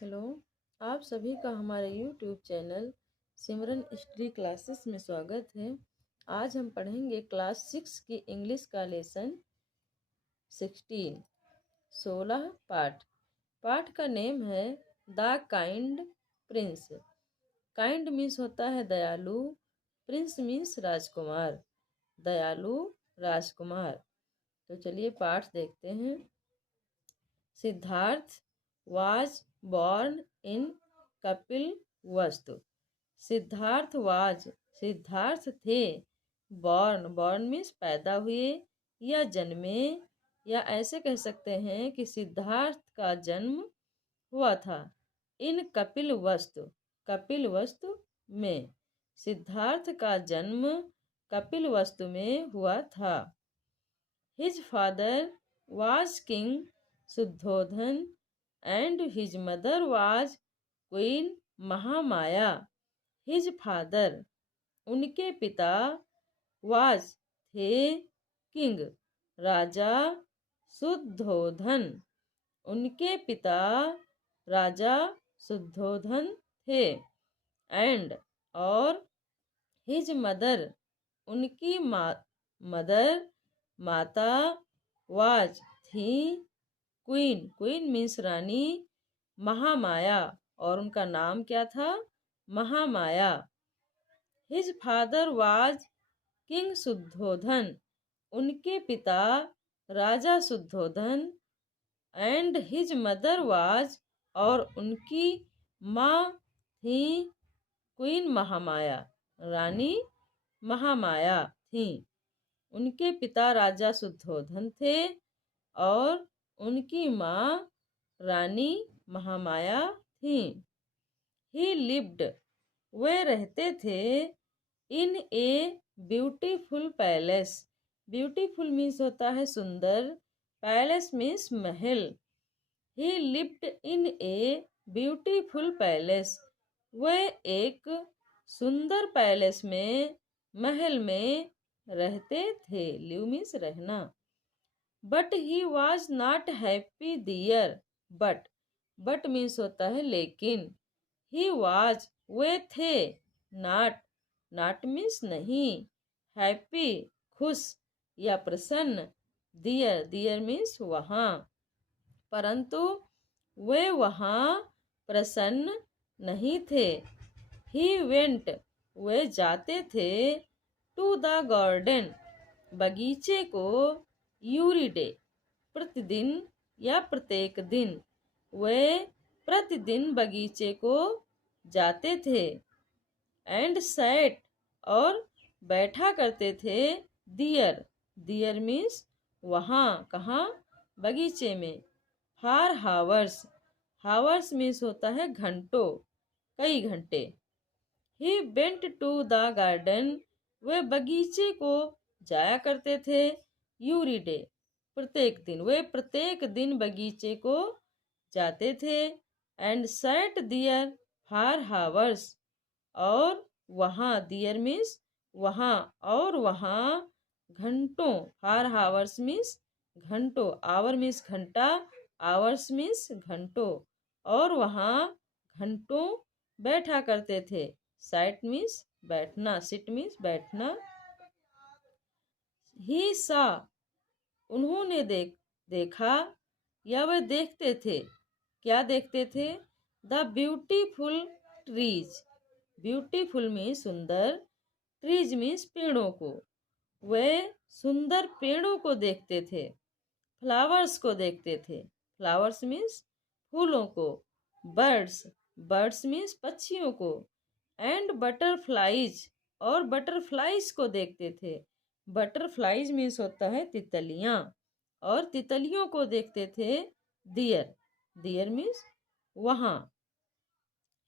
Hello. आप सभी का हमारे यूट्यूब चैनल सिमरन स्टडी क्लासेस में स्वागत है। आज हम पढ़ेंगे क्लास 6 की इंग्लिश का लेसन 16 16 पाठ। पाठ का नेम है the kind Prince. Kind means होता है दयालु, प्रिंस मीन्स राजकुमार, दयालु राजकुमार। तो चलिए पाठ देखते हैं। Siddharth was born in Kapilvastu. Siddharth थे। born मीन्स पैदा हुए या जन्मे, या ऐसे कह सकते हैं कि सिद्धार्थ का जन्म हुआ था इन कपिलवस्तु में। सिद्धार्थ का जन्म कपिलवस्तु में हुआ था। His father was king Shuddhodhana and his mother was queen Mahamaya. his father उनके पिता was थे king राजा शुद्धोधन उनके पिता राजा शुद्धोधन थे। and और his mother उनकी मदर माता was थी क्वीन मीन्स रानी, महामाया और उनका नाम क्या था? Mahamaya. His father was king Shuddhodana उनके पिता राजा Shuddhodana. And his mother was और उनकी माँ थी क्वीन महामाया, रानी महामाया थी। उनके पिता राजा शुद्धोधन थे और उनकी माँ रानी महामाया थी। ही लिव्ड वे रहते थे in a beautiful palace. Beautiful means होता है सुंदर, पैलेस मीन्स महल। He lived in a beautiful palace वे एक सुंदर पैलेस में, महल में रहते थे। लिव मीन्स रहना। But he was not happy there. But means होता है लेकिन। ही वॉज वे थे, नॉट मीन्स नहीं, हैप्पी खुश या प्रसन्न, दियर मीन्स वहाँ, परंतु वे वहाँ प्रसन्न नहीं थे। ही वेंट वे जाते थे टू द गार्डन बगीचे को, यूरी डे प्रतिदिन या प्रत्येक दिन। वे प्रतिदिन बगीचे को जाते थे। एंड सैट और बैठा करते थे दियर मीन्स वहाँ, कहाँ? बगीचे में। फॉर हावर्स मीन्स होता है घंटों, कई घंटे। He went to the garden वे बगीचे को जाया करते थे, यूरी डे प्रत्येक दिन। वे प्रत्येक दिन बगीचे को जाते थे। And sat there for hours और वहाँ, दियर मीन्स वहाँ, और वहाँ घंटों। फॉर हावर्स मीन्स घंटों, आवर मीन्स घंटा, आवर्स मीन्स घंटों, और वहाँ घंटों बैठा करते थे। सैट मीन्स बैठना, सिट मीन्स बैठना। ही सा उन्होंने देखा या वह देखते थे। क्या देखते थे? The beautiful trees. ब्यूटीफुल में सुंदर, ट्रीज मीन्स पेड़ों को। वे सुंदर पेड़ों को देखते थे। फ्लावर्स को देखते थे। फ्लावर्स मीन्स फूलों को। बर्ड्स मीन्स पक्षियों को। एंड बटरफ्लाइज और बटरफ्लाइज को देखते थे। बटरफ्लाइज मीन्स होता है तितलियाँ, और तितलियों को देखते थे। दियर मीन्स वहाँ।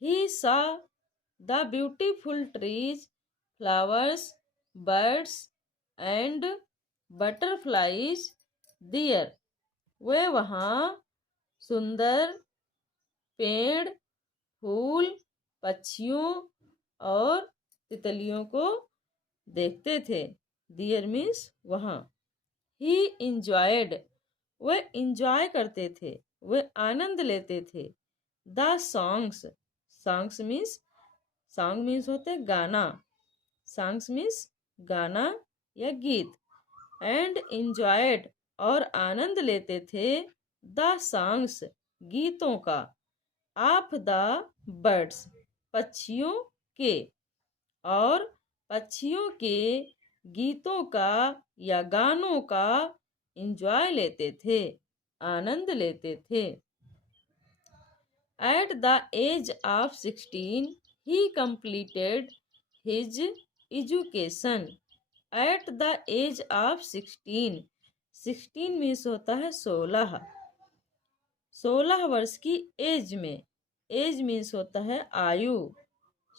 He saw the beautiful trees, flowers, birds and butterflies there. वे वहाँ सुंदर पेड़, फूल, पक्षियों और तितलियों को देखते थे। दियर मीन्स वहाँ। ही इंजॉयड वे इंजॉय करते थे, वे आनंद लेते थे। The songs, songs means, song means होते हैं गाना, सॉन्ग्स मीन्स गाना या गीत, एंड इंजॉयड और आनंद लेते थे, द सॉन्ग्स गीतों का, ऑफ द बर्ड्स पक्षियों के, और पक्षियों के गीतों का या गानों का इंजॉय लेते थे, आनंद लेते थे। At the age of 16 he completed his education। At the age of 16, 16 means होता है 16, 16 वर्ष की एज में, एज मीन्स होता है आयु,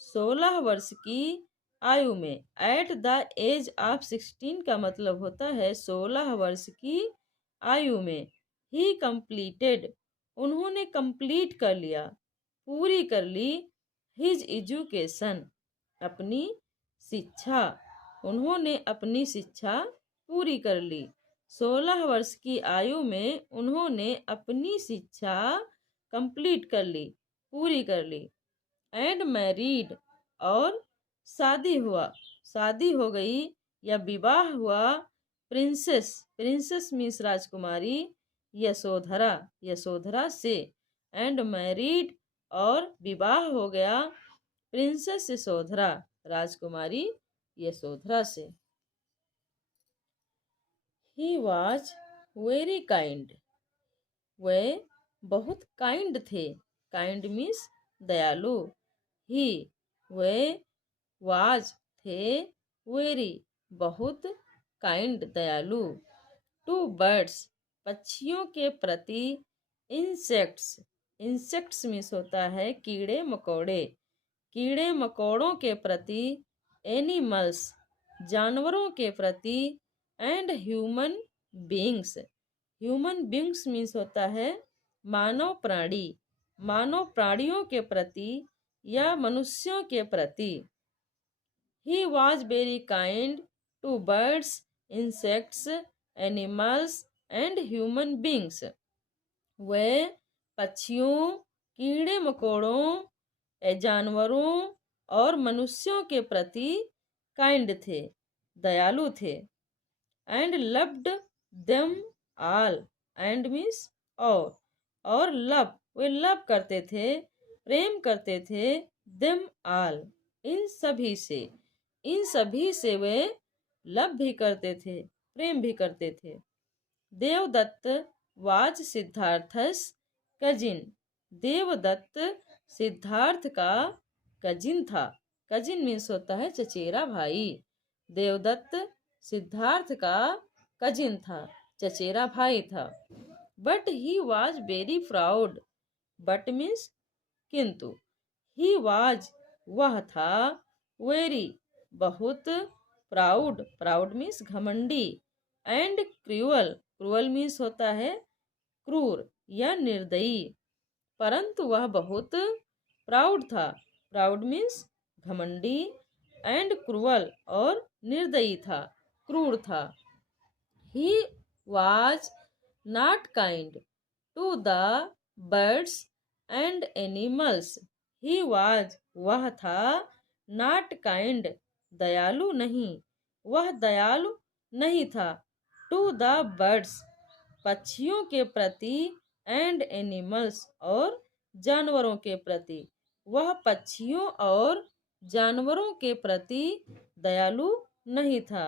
16 वर्ष की आयु में, एट द एज ऑफ 16 का मतलब होता है 16 वर्ष की आयु में, ही कंप्लीटेड उन्होंने कंप्लीट कर लिया, पूरी कर ली, हिज एजुकेशन अपनी शिक्षा, उन्होंने अपनी शिक्षा पूरी कर ली, 16 वर्ष की आयु में उन्होंने अपनी शिक्षा कंप्लीट कर ली, पूरी कर ली। एंड मैरिड और शादी हुआ, शादी हो गई या विवाह हुआ, प्रिंसेस, प्रिंसेस मीन्स राजकुमारी, यशोधरा, यशोधरा से, एंड मैरिड और विवाह हो गया, प्रिंसेस यशोधरा राजकुमारी यशोधरा से। ही वॉज वेरी काइंड, वे बहुत काइंड थे, काइंड मीन्स दयालु, ही वे, वाज थे, वेरी बहुत, काइंड दयालु, टू बर्ड्स पक्षियों के प्रति, इंसेक्ट्स, इंसेक्ट्स मीन्स होता है कीड़े मकोड़े, कीड़े मकोड़ों के प्रति, एनिमल्स जानवरों के प्रति, and human beings, human beings means होता है मानव प्राणी, मानव प्राणियों के प्रति या मनुष्यों के प्रति। He was very kind to birds, insects, animals and human beings। वे पक्षियों, कीड़े मकोड़ों, जानवरों और मनुष्यों के प्रति काइंड थे, दयालु थे। And loved them all, and means और लव, वे लव करते थे, प्रेम करते थे, देम ऑल इन सभी से, इन सभी से वे लव भी करते थे, प्रेम भी करते थे। देवदत्त वाज सिद्धार्थस कजिन, देवदत्त सिद्धार्थ का कजिन था, कजिन मीन्स होता है चचेरा भाई, देवदत्त सिद्धार्थ का कजिन था, चचेरा भाई था। But he was very proud, but means किंतु, ही वाज वह था, वेरी बहुत, प्राउड, प्राउड मीन्स घमंडी, एंड क्रूअल, क्रूअल मीन्स होता है क्रूर या निर्दयी, परंतु वह बहुत प्राउड था, प्राउड मीन्स घमंडी, एंड क्रूअल और निर्दयी था, क्रूर था। He was not kind to the birds and animals, he was वह था, नॉट काइंड दयालु नहीं, वह दयालु नहीं था, टू द बर्ड्स पक्षियों के प्रति, एंड एनिमल्स और जानवरों के प्रति, वह पक्षियों और जानवरों के प्रति दयालु नहीं था।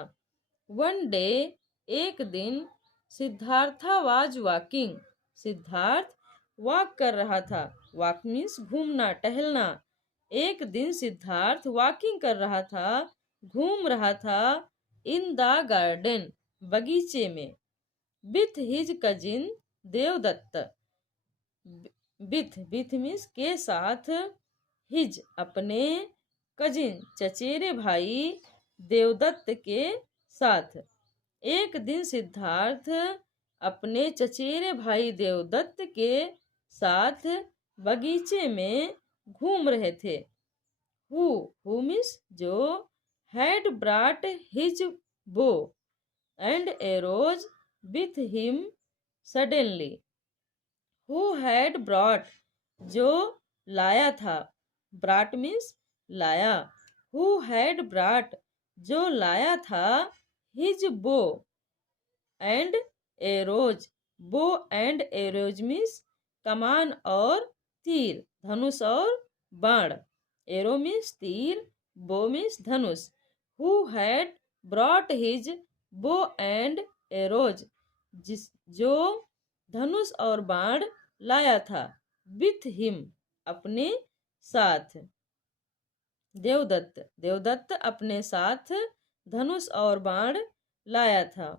वन डे एक दिन, Siddhartha was walking, Siddharth walk कर रहा था, वॉक मीन्स घूमना टहलना, एक दिन सिद्धार्थ वॉकिंग कर रहा था, घूम रहा था, इन द गार्डन बगीचे में, with his cousin Devadatta, with means के साथ, हिज अपने, कजिन चचेरे भाई देवदत्त के साथ। एक दिन सिद्धार्थ अपने चचेरे भाई देवदत्त के साथ बगीचे में घूम रहे थे। हु मीन्स जो, had brought his bow and arrows with him suddenly, who had brought जो लाया था। ब्राट मीन्स लाया। हु हैड ब्राट, जो लाया था। His bow and arrows, bow and arrows means कमान और तीर, धनुष और बाण। एरो मीन्स तीर, बो मीन्स धनुष। Who had brought his bow and arrows, जो धनुष और बाण लाया था। विथ हिम, अपने साथ। देवदत्त, देवदत्त अपने साथ धनुष और बाण लाया था।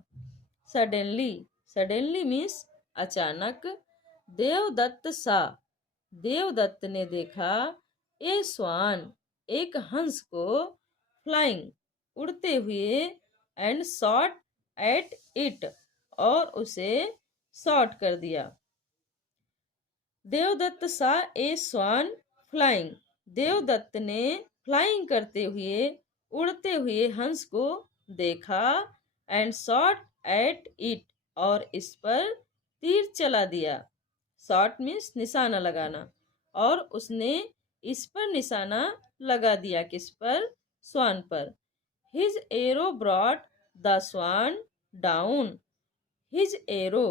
सडनली, सडनली मीन्स अचानक। देवदत्त सा, देवदत्त ने देखा। ए स्वान, एक हंस को। फ्लाइंग, उड़ते हुए। एंड शॉट एट इट, और उसे शॉट कर दिया। देवदत्त सा ए स्वान फ्लाइंग, देवदत्त ने फ्लाइंग करते हुए, उड़ते हुए हंस को देखा। एंड शॉट एट इट, और इस पर तीर चला दिया। शॉट मीन्स निशाना लगाना, और उसने इस पर निशाना लगा दिया। किस पर? स्वान पर। His arrow brought the swan down, his arrow,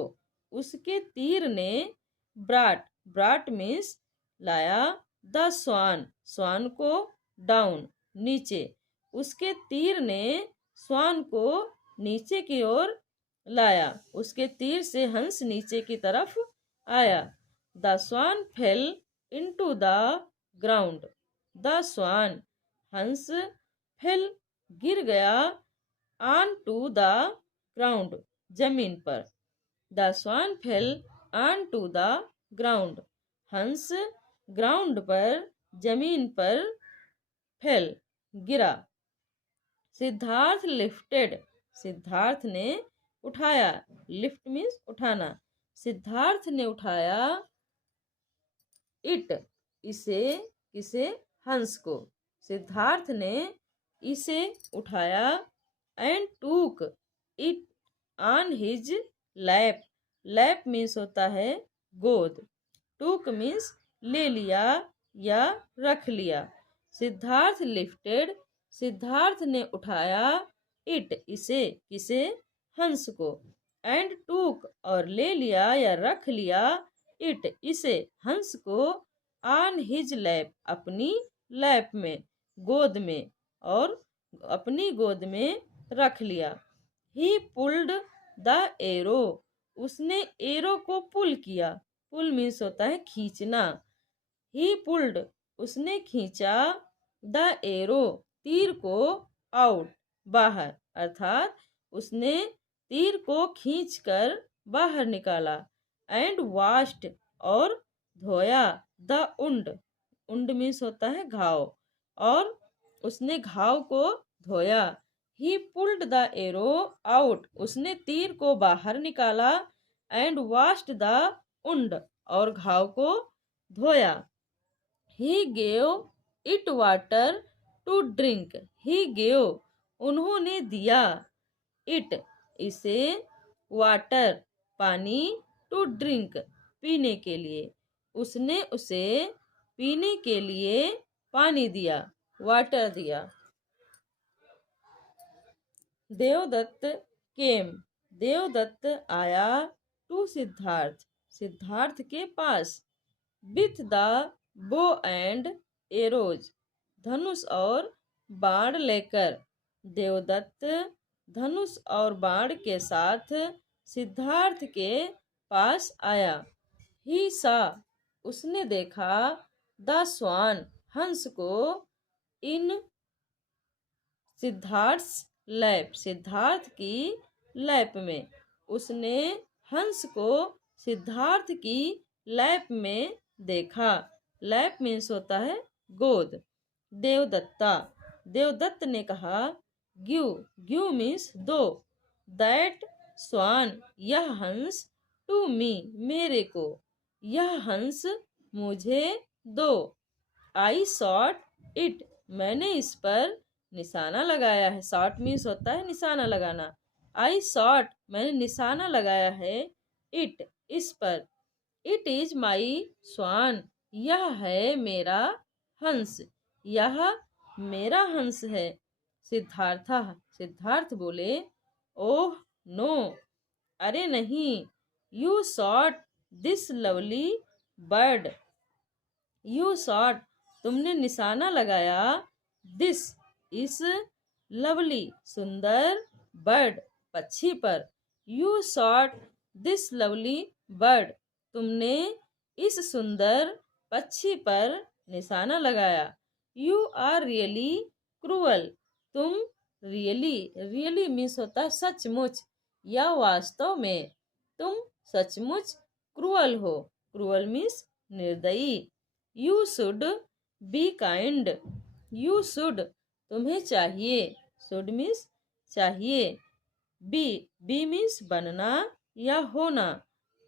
उसके तीर ने। ब्राट, ब्राट मीन्स लाया। द स्वान, स्वान को। डाउन, नीचे, उसके तीर ने स्वान को नीचे की ओर लाया। उसके तीर से हंस नीचे की तरफ आया। The swan fell into the ground, the swan, हंस। फेल, गिर गया। ऑन टू द ग्राउंड, जमीन पर। The swan fell on to the ground, हंस ग्राउंड पर, जमीन पर। फेल, गिरा। सिद्धार्थ लिफ्टेड, सिद्धार्थ ने उठाया। लिफ्ट मीन्स उठाना। सिद्धार्थ ने उठाया। इट, इसे, किसे? हंस को। सिद्धार्थ ने इसे उठाया। एंड टूक it on his lap, lap means होता है गोद। टूक मीन्स ले लिया या रख लिया। सिद्धार्थ लिफ्टेड, सिद्धार्थ ने उठाया। इट, इसे, किसे? हंस को। एंड टूक, और ले लिया या रख लिया। इट, इसे, हंस को। ऑन हिज लैप, अपनी लैप में, गोद में, और अपनी गोद में रख लिया। ही पुल्ड द एरो, उसने एरो को पुल किया। पुल मीन्स होता है खींचना। ही पुल्ड, उसने खींचा। द एरो, तीर को। आउट, बाहर, अर्थात उसने तीर को खींचकर बाहर निकाला। एंड वाश्ड, और धोया। द उंड, उंड मीन्स होता है घाव, और उसने घाव को धोया। ही पुल्ड द एरो आउट, उसने तीर को बाहर निकाला। एंड वाश्ड द उंड, और घाव को धोया। He gave it water to drink, he gave, उन्होंने दिया। इट, इसे। वाटर, पानी। टू ड्रिंक, पीने के लिए, उसने उसे पीने के लिए पानी दिया, वाटर दिया। देवदत्त केम, देवदत्त आया। टू सिद्धार्थ, सिद्धार्थ के पास। With the bow and arrows, धनुष और बाण लेकर। देवदत्त धनुष और बाण के साथ सिद्धार्थ के पास आया। ही सा, उसने देखा। द स्वान, हंस को। इन सिद्धार्थ लैप, सिद्धार्थ की लैप में, उसने हंस को सिद्धार्थ की लैप में देखा। लैप मीन्स होता है गोद। देवदत्ता, देवदत्त ने कहा। गिव, गिव मीन्स दो। दैट स्वान, यह हंस। टू मी, मेरे को। यह हंस मुझे दो। आई शॉट इट, मैंने इस पर निशाना लगाया है। शॉट मीन्स होता है निशाना लगाना। आई शॉट, मैंने निशाना लगाया है। इट, इस पर। इट इज माई स्वान, यह है मेरा हंस। यह मेरा हंस है। सिद्धार्थ बोले, ओह नो, अरे नहीं। You shot this lovely bird. You shot, तुमने निशाना लगाया। दिस, इस, लवली, सुंदर, बर्ड, पक्षी पर। You shot this lovely bird, तुमने इस सुंदर पक्षी पर निशाना लगाया। यू आर रियली क्रूअल, तुम रियली मीन्स होता है सचमुच या वास्तव में। तुम सचमुच क्रूअल हो। क्रूअल मीन्स निर्दयी। You should be kind. You should, तुम्हें चाहिए। शुड मीन्स चाहिए। बी मीन्स बनना या होना।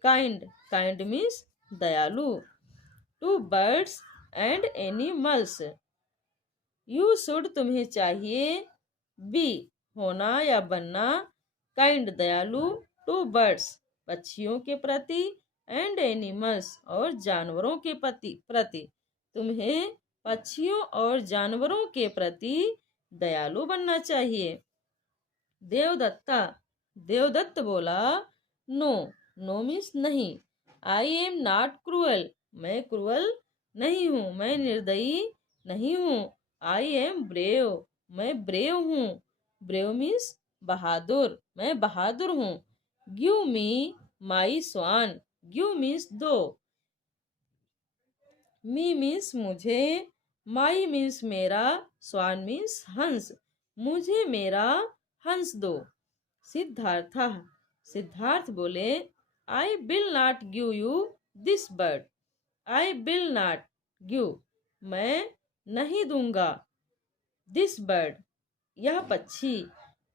काइंड मीन्स दयालु। To birds and animals. You should, तुम्हें चाहिए। बी, होना या बनना। काइंड, दयालु। टू बर्ड्स, पक्षियों के प्रति। एंड एनिमल्स, और जानवरों के प्रति। तुम्हें पक्षियों और जानवरों के प्रति दयालु बनना चाहिए। देवदत्त बोला, नो, नो मीन्स नहीं। आई एम नॉट क्रूअल, मैं क्रूअल नहीं हूँ, मैं निर्दयी नहीं हूँ। आई एम ब्रेव, मैं ब्रेव हूँ। ब्रेव मीन्स बहादुर, मैं बहादुर हूँ। गिव मी माई स्वान। गिव मीन्स दो। मी मीन्स मुझे। माई मीन्स मेरा। स्वान मीन्स हंस, मुझे मेरा हंस दो। सिद्धार्थ बोले, I will not give you this bird. I will not give, मैं नहीं दूंगा। दिस बर्ड, यह पक्षी,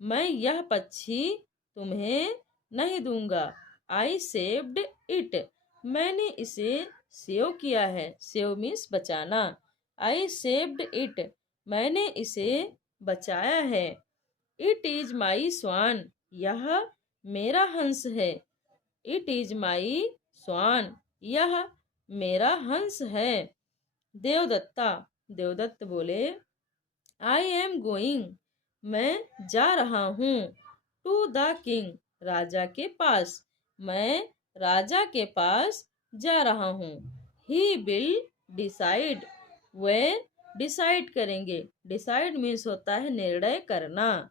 मैं यह पक्षी तुम्हें नहीं दूंगा। आई सेव्ड इट, मैंने इसे सेव किया है। सेव मीन्स बचाना। आई सेव्ड इट, मैंने इसे बचाया है। इट इज माई स्वान, यह मेरा हंस है। इट इज माई स्वान, यह मेरा हंस है। देवदत्त बोले, आई एम गोइंग, मैं जा रहा हूँ। टू द किंग, राजा के पास, मैं राजा के पास जा रहा हूँ। He will decide, way decide करेंगे। डिसाइड मीन्स होता है निर्णय करना।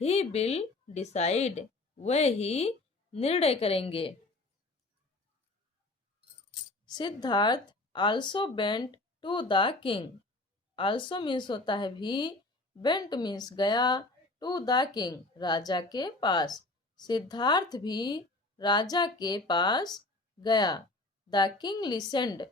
ही विल डिसाइड, वे ही निर्णय करेंगे। Siddhartha also went to the king. Also means होता है भी। वेंट मीन्स गया। टू द किंग, राजा के पास। सिद्धार्थ भी राजा के पास गया। द किंग लिसेंड,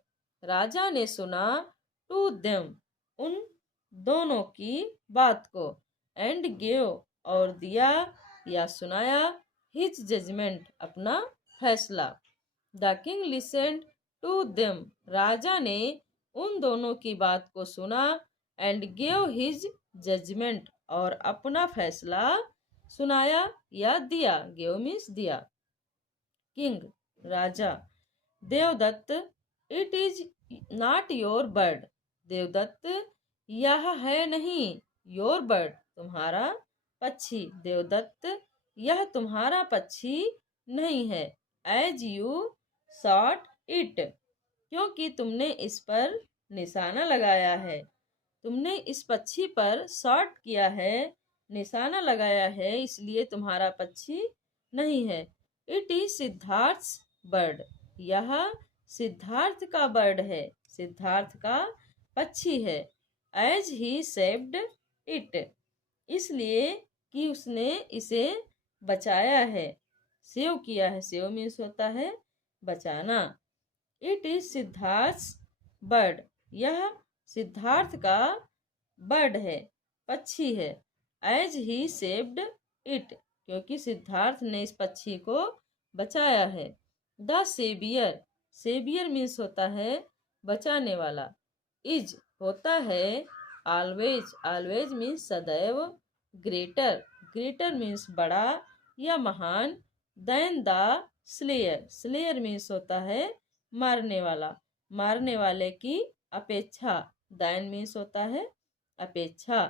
राजा ने सुना। टू देम, उन दोनों की बात को। एंड गेव, और दिया या सुनाया। हिज जजमेंट, अपना फैसला। The king listened to them, राजा ने उन दोनों की बात को सुना। एंड गेव हिज जजमेंट, और अपना फैसला सुनाया या दिया। गेव मीन्स दिया। किंग, राजा। Devadatta, it is not your bird. Devadatta, यह है नहीं। योर बर्ड, तुम्हारा पक्षी। देवदत्त, यह तुम्हारा पक्षी नहीं है। एज यू शॉट इट, क्योंकि तुमने इस पर निशाना लगाया है। तुमने इस पक्षी पर शॉट किया है, निशाना लगाया है, इसलिए तुम्हारा पक्षी नहीं है। इट इज सिद्धार्थ बर्ड, यह सिद्धार्थ का बर्ड है, सिद्धार्थ का पक्षी है। एज ही सेव्ड इट, इसलिए कि उसने इसे बचाया है, सेव किया है। सेव मीन्स होता है बचाना। इट इज सिद्धार्थ बर्ड, यह सिद्धार्थ का बर्ड है, पक्षी है। एज ही सेव्ड इट, क्योंकि सिद्धार्थ ने इस पक्षी को बचाया है। द सेवियर, सेवियर मीन्स होता है बचाने वाला। इज होता है ऑलवेज, ऑलवेज मीन्स सदैव। ग्रेटर, ग्रेटर मीन्स बड़ा या महान। Then the slayer, slayer means होता है मारने वाला। मारने वाले की अपेक्षा। देन मीन्स होता है अपेक्षा।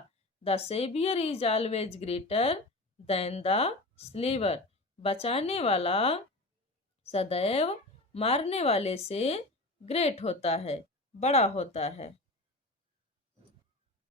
The saviour is always greater than the slayer. बचाने वाला सदैव मारने वाले से ग्रेट होता है, बड़ा होता है।